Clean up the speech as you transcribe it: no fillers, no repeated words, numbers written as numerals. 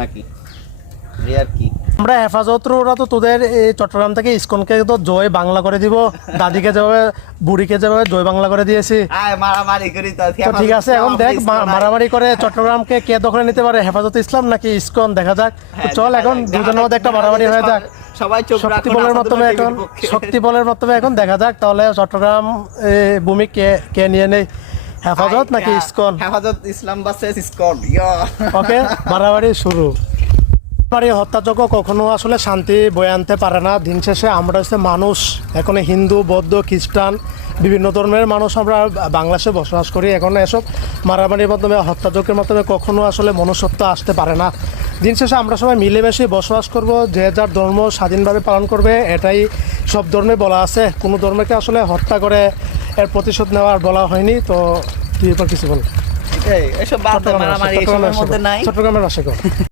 নাকি আর কি আমরা হেফাজতরা তো তোদের এই চট্টগ্রাম থেকে ইসকনকে তো জয় বাংলা করে দিব, দাদিকে যেভাবে বুড়িকে যেভাবে জয় বাংলা করে দিয়েছি। মারামারি করি তো তো ঠিক আছে, এখন দেখ মারামারি করে চট্টগ্রামকে কে দখলে নিতে পারে, হেফাজত ইসলাম নাকি ইসকন, দেখা যাক। তো চল এখন দুজনের মধ্যে একটা মারামারি হয়ে যাক। সবাই চোখ শক্তি বলের মাধ্যমে এখন এখন দেখা যাক তাহলে চট্টগ্রাম ভূমি কে কে নিয়ে নেই, হেফাজত নাকি ইসকন। হেফাজত ইসলাম ভার্সেস ইসকন। ওকে, মারামারি শুরু। এই হত্যাযজ্ঞ কখনো আসলে শান্তি বয়ে আনতে পারে না। দিন শেষে আমরা হচ্ছে মানুষ, এখন হিন্দু বৌদ্ধ খ্রিস্টান বিভিন্ন ধর্মের মানুষ আমরা বাংলাদেশে বসবাস করি। এখন এসব মারামারির মাধ্যমে হত্যাযজ্ঞের মাধ্যমে কখনো আসলে মনুষ্যত্ব আসতে পারে না। দিন শেষে আমরা সবাই মিলেমিশে বসবাস করব, যে যার ধর্ম স্বাধীনভাবে পালন করবে, এটাই সব ধর্মে বলা আছে। কোনো ধর্মকে আসলে হত্যা করে এর প্রতিশোধ নেওয়ার বলা হয়নি। তো তুই এরপর কিছু বল। এসব বাদ দাও, মারামারি এসবের মধ্যে নাই। চট্টগ্রামের ভাষা কর।